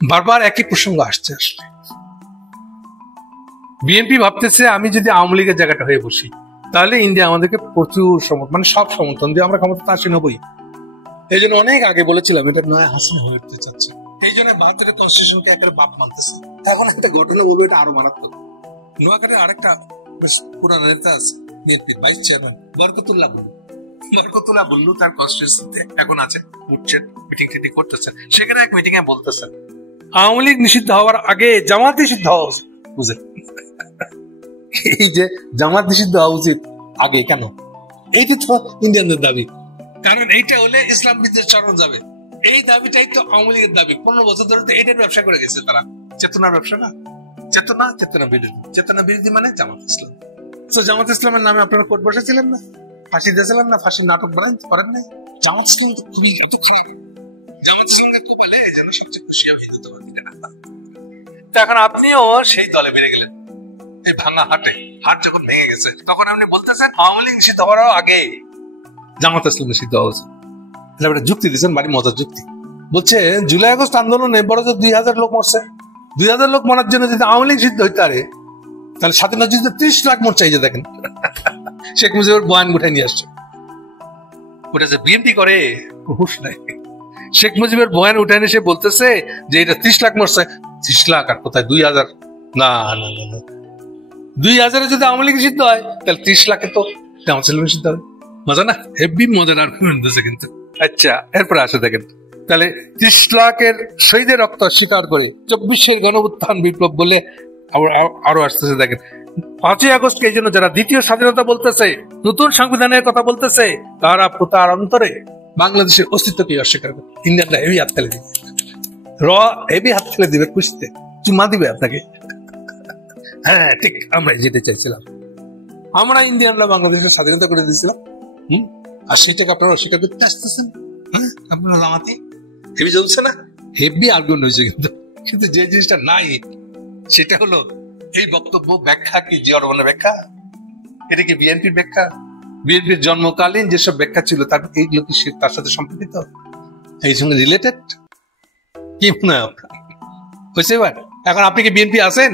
বারবার একই প্রসঙ্গ আসছে। আসলে বিএনপি ভাবতেছে আমি যদি আওয়ামী লীগের জায়গাটা হয়ে বসি তাহলে ইন্ডিয়া আমাদেরকে প্রচুর মানে সব সমর্থন দিয়ে আমরা ক্ষমতা আসি নবই। এই জন্য অনেক আগে বলেছিলাম এটা নয়া হাসিনা হয়ে উঠতে চাচ্ছে। এই জন্য ৭২ কনস্টিটিউশনকে একেবারে বাপ মানতেছে। এখন একটা ঘটনা বলবো, এটা আরো মারাত্মক। নোয়াখালীর আরেকটা বেশ পুরান নেতা আছে বিএনপির ভাইস চেয়ারম্যান বরকতুল্লাহ বুল্লু তার কনস্টিটিউশনতে এখন আছে, উঠছেন, মিটিং টিটিং করতেছেন। সেখানে এক মিটিং এ বলতেছেন আওয়ামী লীগ নিষিদ্ধ হওয়ার আগে জামাত নিষিদ্ধ হওয়া উচিত। বুঝে এই যে জামাত নিষিদ্ধ হওয়া উচিত আগে কেন? এইটা তো ইন্ডিয়ানদের দাবি, কারণ এইটা হলে ইসলাম বিদ্বেষ চরম যাবে। এই দাবিটাই তো আওয়ামী লীগের দাবি। 15 বছর ধরে তো এইটার ব্যবসা করে গেছে তারা। চেতনার ব্যবসা না, চেতনা বিরোধী মানে জামাত ইসলাম। তো জামাত ইসলামের নামে আপনারা কোর্ট বসেছিলেন না, ফাঁসি দিয়েছিলেন না, ফাঁসির নাটক করেন না। জামাত ইসলাম খুবই জামাত ইসলামকে কপালে এই জন্য সবচেয়ে খুশি আমি এখন আপনিও সেই দলে বেড়ে গেলেন। এই ভাঙা হাট যখন ভেঙে গেছে তখন আপনি বলতেছেন আওয়ামী লীগ নিষিদ্ধ হওয়ার আগে জামাত ইসলাম নিষিদ্ধ হওয়া উচিত। যুক্তি দিচ্ছেন, বাড়ি মজার যুক্তি। বলছে জুলাই আগস্ট আন্দোলনে বড় যে 2000 লোক মরছে, 2000 লোক মরার জন্য যদি আওয়ামী লীগ সিদ্ধ হইতে পারে তাহলে স্বাধীনতা যুদ্ধে 30 লাখ মোট চাই। যে দেখেন শেখ মুজিবুর বয়ান গুঠাই নিয়ে আসছে, ওটা যে বিএনপি করে হুশ নাই। শেখ মুজিবের বয়ান উঠে এনে সে বলতেছে যে এটা 30 লাখ মরছে। 30 লাখ আর কোথায় 2000? না 2000 যদি আওয়ামী লীগ সিদ্ধ হয় তাহলে 30 লাখে তো জামাত ইসলাম সিদ্ধ হবে। মজা না, হেভি মজার আর্গুমেন্ট দিয়েছে কিন্তু। আচ্ছা, এরপরে আসে দেখেন তাহলে 30 লাখের শহীদের রক্ত স্বীকার করে 24-এর গণঅভ্যুত্থান বিপ্লব বলে আরো আসতেছে। দেখেন 5ই আগস্টকে এই জন্য যারা দ্বিতীয় স্বাধীনতা বলতেছে, নতুন সংবিধানের কথা বলতেছে, তারা প্রতার অন্তরে বাংলাদেশের অস্তিত্বকে অস্বীকার করে। ইন্ডিয়ানরা হেভি হাত ফেলে দিবে, হেভি হাত ফেলে দিবে, খুশিতে চুমা দিবে আপনাকে। হ্যাঁ ঠিক, আমরা যেতে চাইছিলাম, আমরা ইন্ডিয়ানরা বাংলাদেশের স্বাধীনতা করে দিয়েছিলাম। আর সেটাকে আপনারা অস্বীকার করতে আসতেছেন। হ্যাঁ, আপনারা জামাতি হেভি চলছে না, হেভি আর্গুমেন্ট হয়েছে। কিন্তু যে জিনিসটা নাই সেটা হলো এই বক্তব্য ব্যাখ্যা কি জিয়াউর রহমানের ব্যাখ্যা? এটা কি বিএনপির ব্যাখ্যা? বিএনপির জন্মকালীন যেসব ব্যাখ্যা ছিল তার এইগুলো কি তার সাথে সম্পর্কিত, এই সঙ্গে রিলেটেড? কি মনে হয় আপনার হয়েছে? এবার এখন আপনি কি বিএনপি আছেন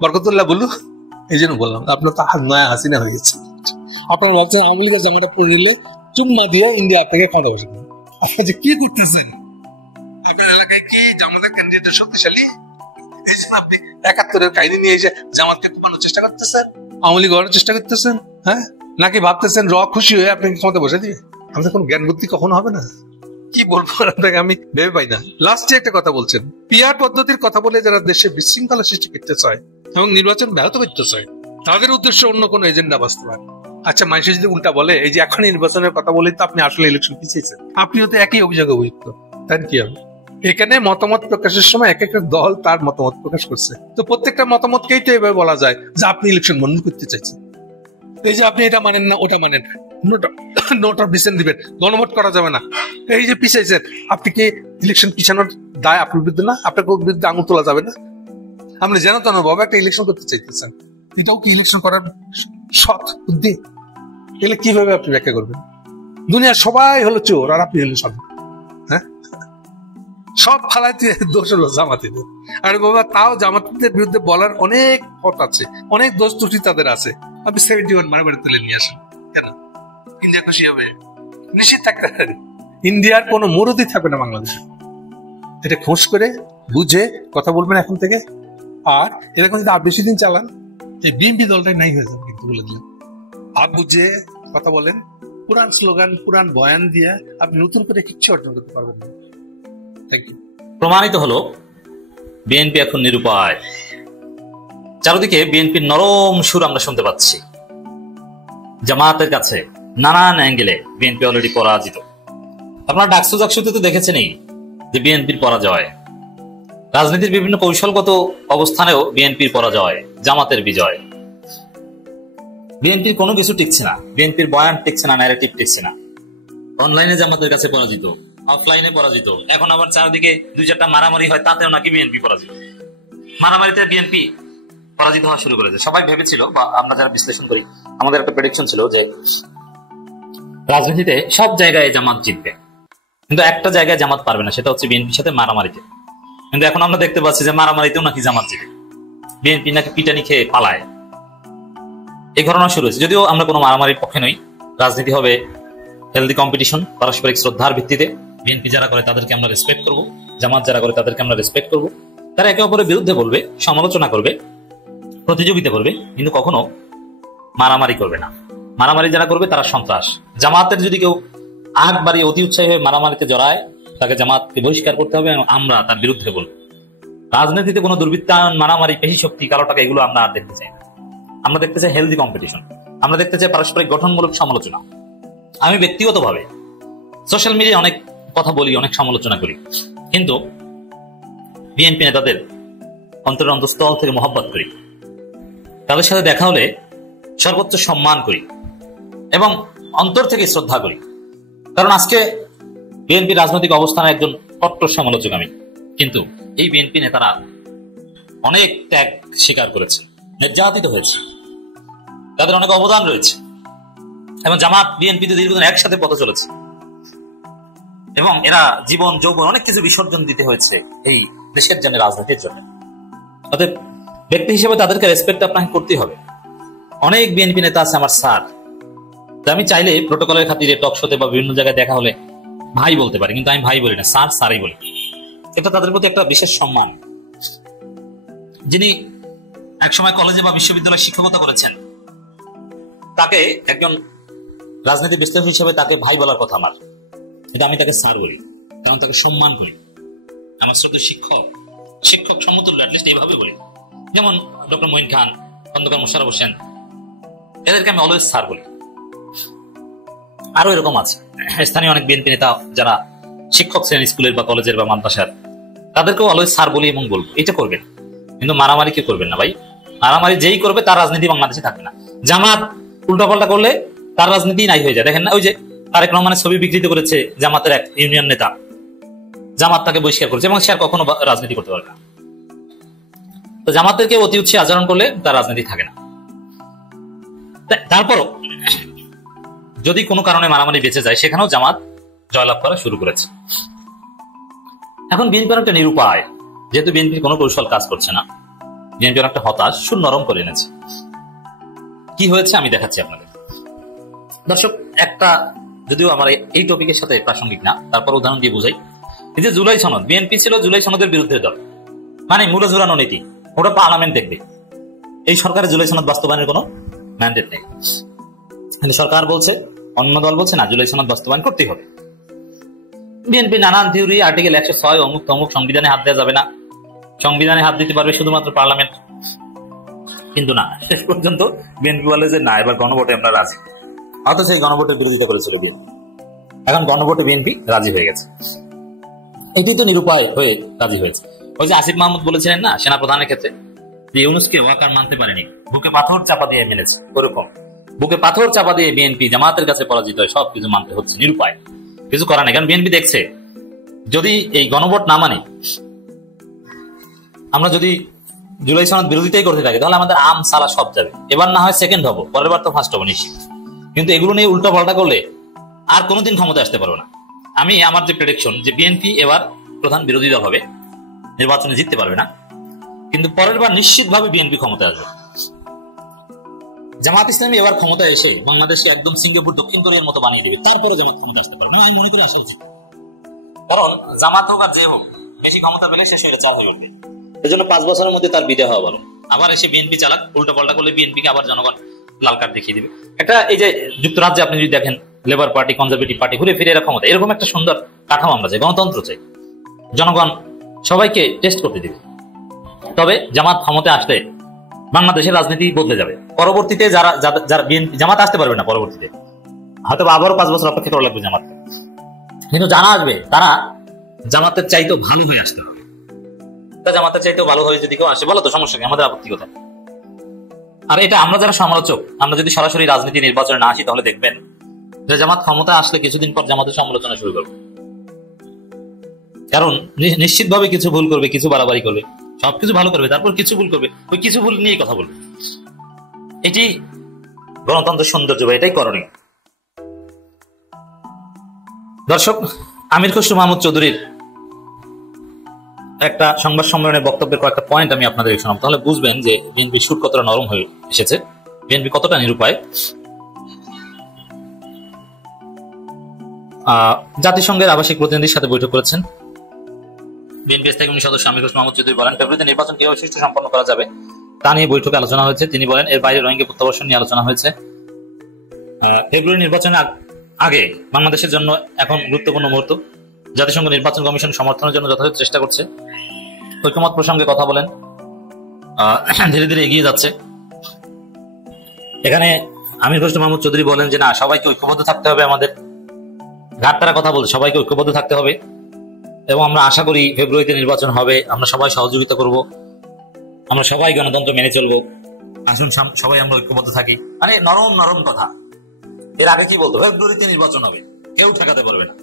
বরকতুল্লাহ বলু? এই জন্য বললাম আপনার তো নয়া হাসিনা হয়ে গেছে। আপনার ভাবছেন আওয়ামী লীগের জামাটা পড়ে নিলে চুম্মা দিয়ে ইন্ডিয়া আপনাকে ক্ষমতা বসে দেবে। আপনি কি করতেছেন? আপনার এলাকায় কি জামাতের ক্যান্ডিডেট শক্তিশালী? এই জন্য আপনি ৭১-এর কাহিনী নিয়ে এসে জামাতকে কুপানোর চেষ্টা করতেছেন, আওয়ামী লীগ হওয়ার চেষ্টা করতেছেন। হ্যাঁ, নাকি ভাবতেছেন খুশি হয়ে আপনাকে ক্ষমতা বসে দিবে? আমাদের কোনো জ্ঞান বুদ্ধি কখনো হবে না। কি বলবো আপনাকে, আমি ভেবে পাই না। লাস্টে একটা কথা বলছেন, পিআর পদ্ধতির কথা বলে যারা দেশে বিশৃঙ্খলা সৃষ্টি করতে চায় এবং নির্বাচন ব্যাহত করতে চায় তাদের উদ্দেশ্য অন্য কোন এজেন্ডা বাস্তবায়ন। আচ্ছা, মানুষ যদি উল্টা বলে এই যে এখন নির্বাচনের কথা বলেই তো আপনি আসলে ইলেকশন পিছিয়েছেন, আপনিও তো একই অভিযোগে অভিযুক্ত, তাই কি হবে? এখানে মতামত প্রকাশের সময় এক একটা দল তার মতামত প্রকাশ করছে, তো প্রত্যেকটা মতামতকেই তো এভাবে বলা যায় যে আপনি ইলেকশন বন্ধ করতে চাইছেন। এই যে আপনি এটা মানেন না, ওটা মানেন, নোট অফ ডিসেন্ট দিবেন, গণভোট করা যাবে না, এই যে পিছাইছেন, আপনি কি ইলেকশন পিছানোর দায় আপনার বিরুদ্ধে না? আপনার বিরুদ্ধে আঙুল তোলা যাবে না? আপনি জানো তো না বাবা একটা ইলেকশন করতে চাইতেছেন, এটাও কি ইলেকশন করার সৎ বুদ্ধি? এগুলো কিভাবে আপনি ব্যাখ্যা করবেন? দুনিয়ার সবাই হলো চোর আর আপনি হলেন সাধু। হ্যাঁ, সব ফালাইতে দোষ হলো জামাতিদের। আর বাবা তাও জামাতিদের বিরুদ্ধে বলার অনেক পথ আছে, অনেক দোষ ত্রুটি তাদের আছে। আপনি 71 মারামারি তুলে নিয়ে আসেন কেন? ইন্ডিয়া খুশি হবে? নিশ্চিত থাকতে পারে ইন্ডিয়ার কোনো মুরুদি থাকবে না বাংলাদেশে। এটা খোঁজ করে বুঝে কথা বলবেন এখন থেকে। আর এরকম যদি আর বেশি দিন চালান এই বিএনপি দলটাই নাই হয়ে যাবে কিন্তু, বলে দিলেন। আর বুঝে কথা বলেন, পুরান স্লোগান পুরান বয়ান দিয়ে আপনি নতুন করে কিচ্ছু অর্জন করতে পারবেন না। Thank you. প্রমাণিত হলো বিএনপি এখন নিরুপায়। চারদিকে বিএনপির নরম সুর আমরা শুনতে পাচ্ছি। জামাতের কাছে নানান অ্যাঙ্গেলে বিএনপি অলরেডি পরাজিত। আপনারা ডাকসু জাকসুতে তো দেখেছেনই যে বিএনপির পরাজয়। রাজনীতির বিভিন্ন কৌশলগত অবস্থানেও বিএনপির পরাজয়, জামাতের বিজয়। বিএনপির কোনো কিছু টিকছে না, বিএনপির বয়ান টিকছে না, ন্যারেটিভ টিকছে না। অনলাইনে জামাতের কাছে পরাজিত, অফলাইনে পরাজিত, এখন আবার চারদিকে 2-4টা মারামারি হয়, তাতেও নাকি বিএনপি পরাজিত। মারামারিতে বিএনপি পরাজিত হওয়া শুরু করেছে। সবাই ভেবেছিল, বা আমরা যারা বিশ্লেষণ করি আমাদের একটা প্রেডিকশন ছিল যে রাজনীতিতে সব জায়গায় জামাত জিতবে, কিন্তু একটা জায়গায় জামাত পারবে না, সেটা হচ্ছে বিএনপির সাথে মারামারিতে। কিন্তু এখন আমরা দেখতে পাচ্ছি যে মারামারিতেও নাকি জামাত জিতে, বিএনপি নাকি পিটানি খেয়ে পালায়, এই ঘটনা শুরু হয়েছে। যদিও আমরা কোনো মারামারির পক্ষে নই, রাজনীতি হবে হেলদি কম্পিটিশন, পারস্পরিক শ্রদ্ধার ভিত্তিতে। বিএনপি যারা করে তাদেরকে আমরা রেসপেক্ট করব, জামাত যারা করে তাদেরকে আমরা রেসপেক্ট করব। তারা একে অপরের বিরুদ্ধে বলবে, সমালোচনা করবে, প্রতিযোগিতা করবে, কিন্তু কখনো মারামারি করবে না। মারামারি যারা করবে তারা সন্ত্রাস। জামাতের যদি কেউ আগ বাড়িয়ে অতি উৎসাহী হয়ে মারামারিতে জড়ায়, তাকে জামাতকে বহিষ্কার করতে হবে এবং আমরা তার বিরুদ্ধে বলবো। রাজনীতিতে কোনো দুর্বৃত্তায়ন, মারামারি, পেশি শক্তি, কালো টাকা এগুলো আমরা আর দেখতে চাই না। আমরা দেখতে চাই হেলদি কম্পিটিশন, আমরা দেখতে চাই পারস্পরিক গঠনমূলক সমালোচনা। আমি ব্যক্তিগতভাবে সোশ্যাল মিডিয়ায় অনেক কথা বলি, অনেক সমালোচনা করি, কিন্তু বিএনপি নেতাদের অন্তরের অন্তঃস্থল থেকে মহব্বত করি, তাদের সাথে দেখা হলে সর্বোচ্চ সম্মান করি এবং অন্তর থেকে শ্রদ্ধা করি। কারণ আজকে বিএনপি রাজনৈতিক অবস্থানে একজন কট্টর সমালোচক আমি, কিন্তু এই বিএনপি নেতারা অনেক ত্যাগ স্বীকার করেছে, নির্যাতিত হয়েছে, তাদের অনেক অবদান রয়েছে এবং জামাত বিএনপিতে দীর্ঘদিন একসাথে পথে চলেছে এবং এরা জীবন যৌবন অনেক কিছু বিসর্জন দিতে হয়েছে এই দেশের জন্য, রাজনীতির জন্য। অতএব ব্যক্তি হিসেবে তাদেরকে রেসপেক্ট আপনাকে করতেই হবে। অনেক বিএনপি নেতা আছে আমার স্যার, আমি চাইলে প্রোটোকলের খাতিরে টক শোতে বা বিভিন্ন জায়গায় দেখা হলে ভাই বলতে পারি, কিন্তু আমি ভাই বলি না, স্যার স্যারই বলি। এটা তাদের প্রতি একটা বিশেষ সম্মান। যিনি একসময় কলেজে বা বিশ্ববিদ্যালয়ে শিক্ষকতা করেছেন, তাকে একজন রাজনীতি বিশ্লেষক হিসেবে তাকে ভাই বলার কথা আমার, এটা আমি তাকে স্যার বলি, কারণ তাকে সম্মান করি। আমার শ্রদ্ধেয় শিক্ষক সমতুল্য, অ্যাটলিস্ট এইভাবে বলি। যেমন ডক্টর মঈন খান, খন্দকার মোশাররফ হোসেন, এদেরকে আমি অলওয়েজ স্যার বলি। আরো এরকম আছে স্থানীয় অনেক বিএনপি নেতা যারা শিক্ষক ছিলেন স্কুলের বা কলেজের বা মাদ্রাসার, তাদেরকেও অলওয়েজ স্যার বলি এবং বলবো। এটা করবেন, কিন্তু মারামারি কি করবেন না ভাই। মারামারি যেই করবে তার রাজনীতি বাংলাদেশে থাকবে না। জামাত উল্টাপাল্টা করলে তার রাজনীতি নাই হয়ে যায়। দেখেন না, ওই যে তারেক রহমানের ছবি বিকৃত করেছে জামাতের এক ইউনিয়ন নেতা, জামাত তাকে বহিষ্কার করেছে এবং সে আর কখনো রাজনীতি করতে পারবে না। তো জামাতেরকে অতি উৎসাহে আচরণ করলে তার রাজনীতি থাকে না। তারপরও যদি কোনো কারণে মারামারি বেঁচে যায়, সেখানেও জামাত জয়লাভ করা শুরু করেছে। এখন বিএনপি একটা নিরুপায়, যেহেতু বিএনপির কোনো কৌশল কাজ করছে না, বিএনপি একটা হতাশ, সুর নরম করে এনেছে। কি হয়েছে আমি দেখাচ্ছি আপনাদের। দর্শক, একটা যদিও আমার এই টপিকের সাথে প্রাসঙ্গিক না, তারপর উদাহরণ দিয়ে বুঝাই। এই যে জুলাই সনদ, বিএনপি ছিল জুলাই সনদের বিরুদ্ধে দল, মানে মূলে ঝুলানো নীতি, ওটা পার্লামেন্ট দেখবে। এই সরকারের জুলাই সনদ বাস্তবায়নের কোনো ম্যান্ডেট নেই, কিন্তু সরকার বলছে, অন্য দল বলছে না, জুলাই সনদ বাস্তবায়ন করতেই হবে। বিএনপি নানান থিওরি, আর্টিকেল 106 অমুক তমুক, সংবিধানে হাত দেওয়া যাবে না, সংবিধানে হাত দিতে পারবে শুধুমাত্র পার্লামেন্ট। কিন্তু না, শেষ পর্যন্ত বিএনপি বলে যে না, এবার গণভোটে আমরা রাজি। অথচ এই গণভোটের বিরোধিতা করেছিল বিএনপি, এখন গণভোটে বিএনপি রাজি হয়ে গেছে। এটি তো নিরুপায় হয়ে রাজি হয়েছে। ওই যে আসিফ মাহমুদ বলেছিলেন না সেনাপ্রধানের ক্ষেত্রে, যে ইউনূসকে ওয়াকার মানতে পারেনি, বুকে পাথর চাপা দিয়ে মেনেছে, ওরকম বুকে পাথর চাপা দিয়ে বিএনপি জামাতের কাছে পরাজিত হয়, সবকিছু মানতে হচ্ছে, নিরুপায়, কিছু করার নেই। কারণ বিএনপি দেখছে যদি এই গণভোট না মানে, আমরা যদি জুলাই সনদ বিরোধিতাই করতে থাকি, তাহলে আমাদের আম সালা সব যাবে। এবার না হয় সেকেন্ড হবো, পরের বার তো ফার্স্ট হবো নিশ্চিত, কিন্তু এগুলো নিয়ে উল্টা পাল্টা করলে আর কোনোদিন ক্ষমতা আসতে পারবো না। আমি আমার যে প্রেডিকশন, যে বিএনপি এবার প্রধান বিরোধী দল হবে, নির্বাচনে জিততে পারবে না, কিন্তু পরের বার নিশ্চিতভাবে বিএনপি ক্ষমতা আসবে। জামাত ইসলামী এবার ক্ষমতায় এসে বাংলাদেশকে একদম সিঙ্গাপুর দক্ষিণ কোরিয়ার মতো বানিয়ে দেবে, তারপরে জামাত ক্ষমতা আসতে পারবে না, আমি মনে করি আসা উচিত। কারণ জামাত হোক আর যে হোক, বেশি ক্ষমতা পেলে সে স্বৈরাচার হয়ে উঠবে। এই জন্য 5 বছরের মধ্যে তার বিদায় হওয়া ভালো। আবার এসে বিএনপি চালাক, উল্টো পাল্টা করলে বিএনপিকে আবার জনগণ লাল কার্ড দেখিয়ে দিবে। একটা এই যে যুক্তরাজ্যে আপনি যদি দেখেন, লেবার পার্টি, কনজারভেটিভ পার্টি ঘুরে ফিরে এরা ক্ষমতা, এরকম একটা সুন্দর কাঠামো আমরা চাই, গণতন্ত্র চাই, জনগণ সবাইকে টেস্ট করতে দিবে। তবে জামাত ক্ষমতায় আসলে বাংলাদেশের রাজনীতি বদলে যাবে। পরবর্তীতে যারা জামাত আসতে পারবে না, পরবর্তীতে হয়তো আবারও 5 বছর অপেক্ষা করা লাগবে জামাত, কিন্তু যারা আসবে তারা জামাতের চাইতেও ভালো হয়ে আসতে হবে। জামাতের চাইতেও ভালো হয়ে যদি কেউ আসে, বলো তো সমস্যা কি, আমাদের আপত্তি কোথায়? আর এটা আমরা যারা সমালোচক, আমরা যদি সরাসরি রাজনীতি নির্বাচনে না আসি, তাহলে দেখবেন যে জামাত ক্ষমতা আসলে কিছুদিন পর জামাতের সমালোচনা শুরু করবে। কারণ নিশ্চিতভাবে কিছু ভুল করবে, কিছু বাড়াবাড়ি করবে, সবকিছু ভালো করবে, তারপর কিছু ভুল করবে, ওই কিছু ভুল নিয়ে কথা বলবে। এটি গণতন্ত্রের সৌন্দর্য, বা এটাই করণীয়। দর্শক, আমির খসরু মাহমুদ চৌধুরীর একটা সংবাদ সম্মেলনের বক্তব্যের কয়েকটা পয়েন্ট আমি আপনাদের শোনাব, তাহলে বুঝবেন যে বিএনপির সুর কতটা নরম হয়ে এসেছে, বিএনপি কতটা নিরুপায়। জাতিসংঘের আবাসিক প্রতিনিধির সাথে বৈঠক করেছেন বিএনপি স্থায়ী কমিটির সদস্য আমির হোসেন মাহমুদ চৌধুরী বলেন, ফেব্রুয়ারিতে নির্বাচন কিভাবে সুষ্ঠু সম্পন্ন করা যাবে তা নিয়ে বৈঠকে আলোচনা হয়েছে। তিনি বলেন, এর বাইরে রোহিঙ্গা প্রত্যাবাসন নিয়ে আলোচনা হয়েছে। ফেব্রুয়ারি নির্বাচনের আগে বাংলাদেশের জন্য এখন গুরুত্বপূর্ণ মুহূর্ত। জাতিসংঘ নির্বাচন কমিশন সমর্থনের জন্য যথাযথ চেষ্টা করছে। ঐক্যমত প্রসঙ্গে কথা বলেন, ধীরে ধীরে এগিয়ে যাচ্ছে। এখানে আমির হোসেন মাহমুদ চৌধুরী বলেন যে না, সবাইকে ঐক্যবদ্ধ থাকতে হবে, আমাদের ঘাটতারা কথা বলে সবাইকে ঐক্যবদ্ধ থাকতে হবে এবং আমরা আশা করি ফেব্রুয়ারিতে নির্বাচন হবে, আমরা সবাই সহযোগিতা করব, আমরা সবাই গণতন্ত্র মেনে চলবো, আসুন সবাই আমরা ঐক্যবদ্ধ থাকি। মানে নরম নরম কথা। এর আগে কি বলতো, ফেব্রুয়ারিতে নির্বাচন হবে, কেউ ঠেকাতে পারবে না,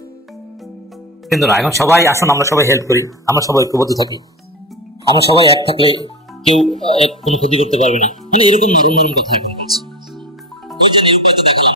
কিন্তু না, এখন সবাই আসুন আমরা সবাই হেল্প করি, আমরা সবাই ঐক্যবদ্ধ থাকি, আমরা সবাই এক থাকলে কেউ কোনো ক্ষতি করতে পারবে না। মানে এরকম নরম নরম কথা